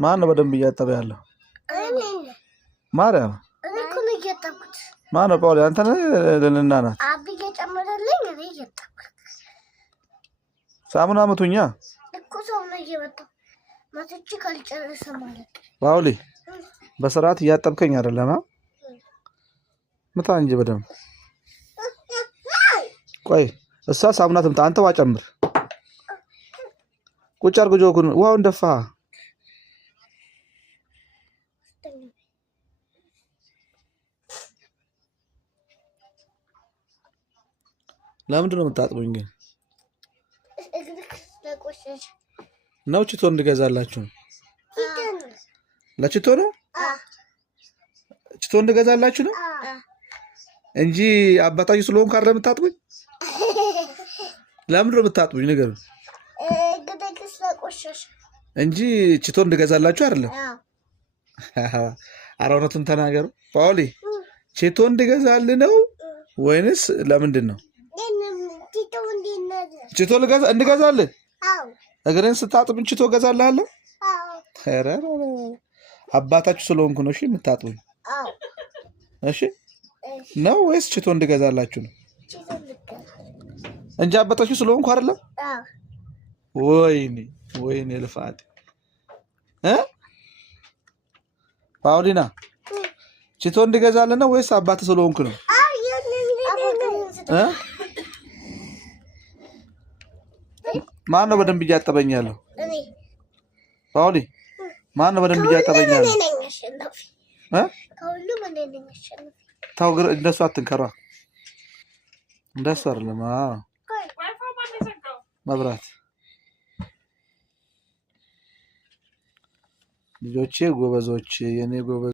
ማን ነው በደንብ እያጠበ ያለው? ማርያም ማን ነው? ጳውሊ አንተ ነህ? ለልና ናት አብ እየጨመረልኝ እኔ እያጠብኩ ሳሙና መቱኛ እኮ ሳሙና እየመጣሁ ማትቺ ካልጨረሰ ማለት ጳውሊ በስርዓት እያጠብከኝ አይደለም? ምታ እንጂ በደንብ ቆይ እሷ ሳሙና ትምጣ። አንተ ውሃ ጨምር። ቁጭ አድርጎ ጆኩን ውሃውን ደፋ። ለምንድን ነው የምታጥቡኝ ግን? ነው ችቶ እንድገዛላችሁ? ለችቶ ነው ችቶ እንድገዛላችሁ ነው እንጂ አባታችሁ ስለሆንኩ አይደለም የምታጥቡኝ? ለምንድን ነው የምታጥቡኝ ነገር እንጂ ችቶ እንድገዛላችሁ አይደለም? ኧረ እውነቱን ተናገሩ ጳውሊ። ችቶ እንድገዛልህ ነው ወይንስ ለምንድን ነው? ችቶ እንድገዛልህ? እግርህን ስታጥብን ችቶ እገዛልሃለሁ? ኧረ አባታችሁ ስለሆንኩ ነው እሺ የምታጥቡኝ? እሺ ነው ወይስ ችቶ እንድገዛላችሁ ነው እንጂ አባታችሁ ስለሆንኩ አይደለም? ወይኔ ልፋት ጳውሊና ችቶ እንድገዛልህ ነው ወይስ አባትህ ስለሆንኩ ነው? ማን ነው በደንብ እያጠበኝ ያለው? ጳውሊ ማን ነው በደንብ እያጠበኝ ያለው? ተው እንደሱ አትንከራ። እንደሱ አይደለም። መብራት ልጆቼ ጎበዞች የኔ ጎበዝ